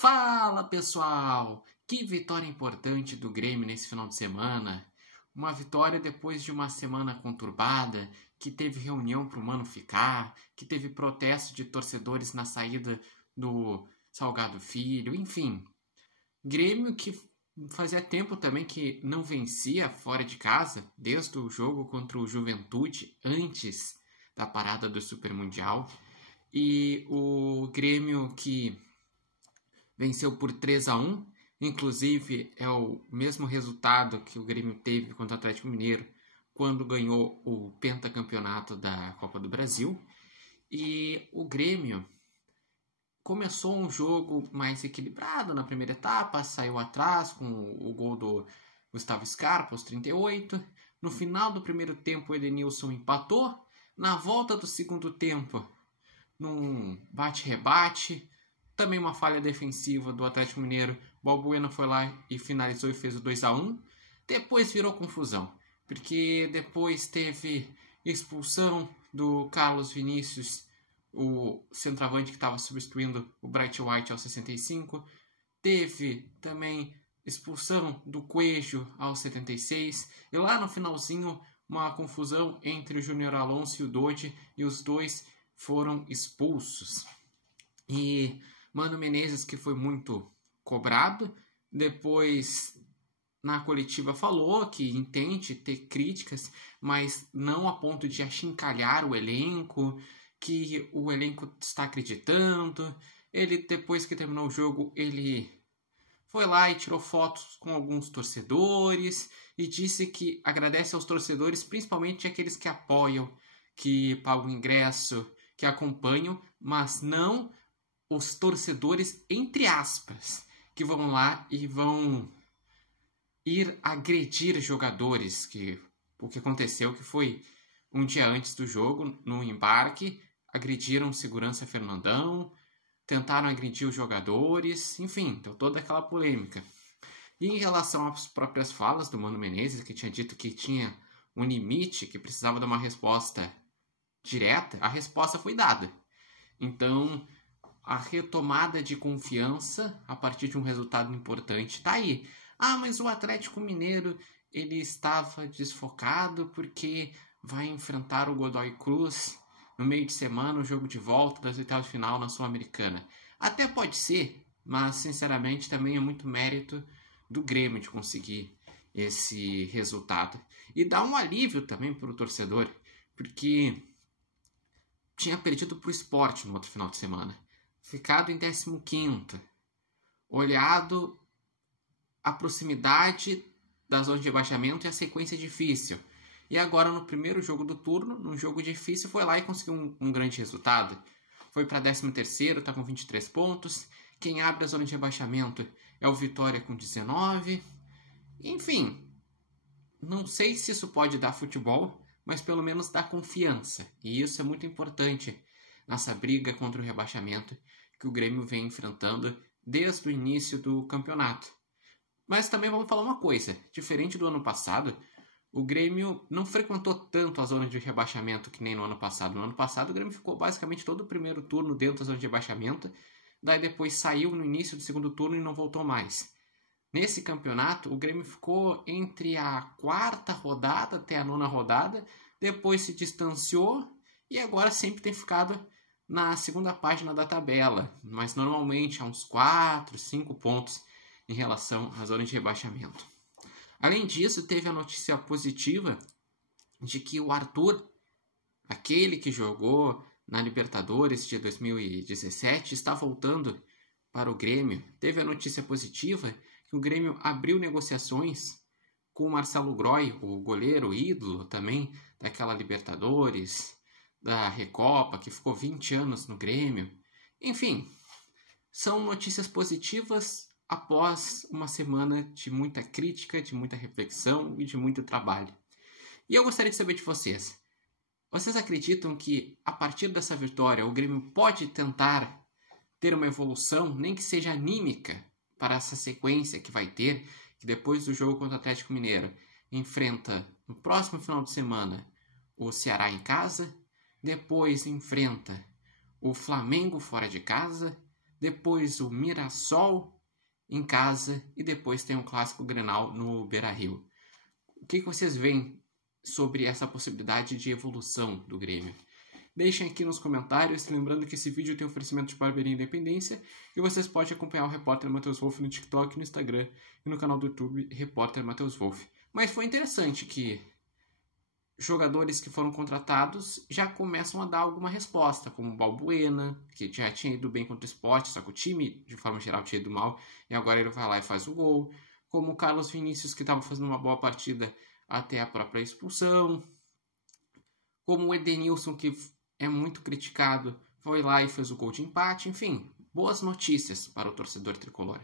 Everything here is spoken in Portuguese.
Fala pessoal! Que vitória importante do Grêmio nesse final de semana. Uma vitória depois de uma semana conturbada, que teve reunião para o Mano ficar, que teve protesto de torcedores na saída do Salgado Filho, enfim. Grêmio que fazia tempo também que não vencia fora de casa, desde o jogo contra o Juventude, antes da parada do Super Mundial. E o Grêmio que venceu por 3-1, inclusive é o mesmo resultado que o Grêmio teve contra o Atlético Mineiro quando ganhou o pentacampeonato da Copa do Brasil. E o Grêmio começou um jogo mais equilibrado na primeira etapa, saiu atrás com o gol do Gustavo Scarpa aos 38. No final do primeiro tempo, o Edenilson empatou. Na volta do segundo tempo, num bate-rebate, também uma falha defensiva do Atlético Mineiro, Balbuena foi lá e finalizou e fez o 2-1. Depois virou confusão, porque depois teve expulsão do Carlos Vinícius, o centroavante que estava substituindo o Bright White aos 65. Teve também expulsão do Coelho aos 76. E lá no finalzinho, uma confusão entre o Júnior Alonso e o Dodi, e os dois foram expulsos. E Mano Menezes, que foi muito cobrado, depois na coletiva falou que entende ter críticas, mas não a ponto de achincalhar o elenco, que o elenco está acreditando. Ele, depois que terminou o jogo, ele foi lá e tirou fotos com alguns torcedores e disse que agradece aos torcedores, principalmente aqueles que apoiam, que pagam ingresso, que acompanham, mas não os torcedores, entre aspas, que vão lá e vão ir agredir jogadores. O que aconteceu que foi um dia antes do jogo, no embarque, agrediram o segurança Fernandão, tentaram agredir os jogadores, enfim, deu toda aquela polêmica. E em relação às próprias falas do Mano Menezes, que tinha dito que tinha um limite, que precisava de uma resposta direta, a resposta foi dada. Então, a retomada de confiança a partir de um resultado importante está aí. Ah, mas o Atlético Mineiro ele estava desfocado porque vai enfrentar o Godoy Cruz no meio de semana, o jogo de volta das oitavas de final na Sul-Americana. Até pode ser, mas sinceramente também é muito mérito do Grêmio de conseguir esse resultado. E dá um alívio também para o torcedor, porque tinha perdido para o Sport no outro final de semana. Ficado em 15º, olhado a proximidade da zona de rebaixamento e a sequência difícil. E agora no primeiro jogo do turno, num jogo difícil, foi lá e conseguiu um grande resultado. Foi para 13º, está com 23 pontos. Quem abre a zona de rebaixamento é o Vitória com 19. Enfim, não sei se isso pode dar futebol, mas pelo menos dá confiança. E isso é muito importante nessa briga contra o rebaixamento que o Grêmio vem enfrentando desde o início do campeonato. Mas também vamos falar uma coisa, diferente do ano passado, o Grêmio não frequentou tanto a zona de rebaixamento que nem no ano passado. No ano passado o Grêmio ficou basicamente todo o primeiro turno dentro da zona de rebaixamento, daí depois saiu no início do segundo turno e não voltou mais. Nesse campeonato o Grêmio ficou entre a quarta rodada até a nona rodada, depois se distanciou e agora sempre tem ficado na segunda página da tabela, mas normalmente a uns 4, 5 pontos em relação à zona de rebaixamento. Além disso, teve a notícia positiva de que o Arthur, aquele que jogou na Libertadores de 2017, está voltando para o Grêmio. Teve a notícia positiva que o Grêmio abriu negociações com o Marcelo Groy, o goleiro ídolo também daquela Libertadores, da Recopa, que ficou 20 anos no Grêmio. Enfim, são notícias positivas após uma semana de muita crítica, de muita reflexão e de muito trabalho. E eu gostaria de saber de vocês. Vocês acreditam que, a partir dessa vitória, o Grêmio pode tentar ter uma evolução, nem que seja anímica, para essa sequência que vai ter, que depois do jogo contra o Atlético Mineiro, enfrenta no próximo final de semana o Ceará em casa, depois enfrenta o Flamengo fora de casa, depois o Mirassol em casa e depois tem o Clássico Grenal no Beira-Rio. O que vocês veem sobre essa possibilidade de evolução do Grêmio? Deixem aqui nos comentários, lembrando que esse vídeo tem oferecimento de Barbearia Independência e vocês podem acompanhar o Repórter Matheus Wolff no TikTok, no Instagram e no canal do YouTube Repórter Matheus Wolff. Mas foi interessante que jogadores que foram contratados já começam a dar alguma resposta, como o Balbuena, que já tinha ido bem contra o Sport, só que o time, de forma geral, tinha ido mal, e agora ele vai lá e faz o gol. Como o Carlos Vinícius, que estava fazendo uma boa partida até a própria expulsão. Como o Edenilson, que é muito criticado, foi lá e fez o gol de empate. Enfim, boas notícias para o torcedor tricolor.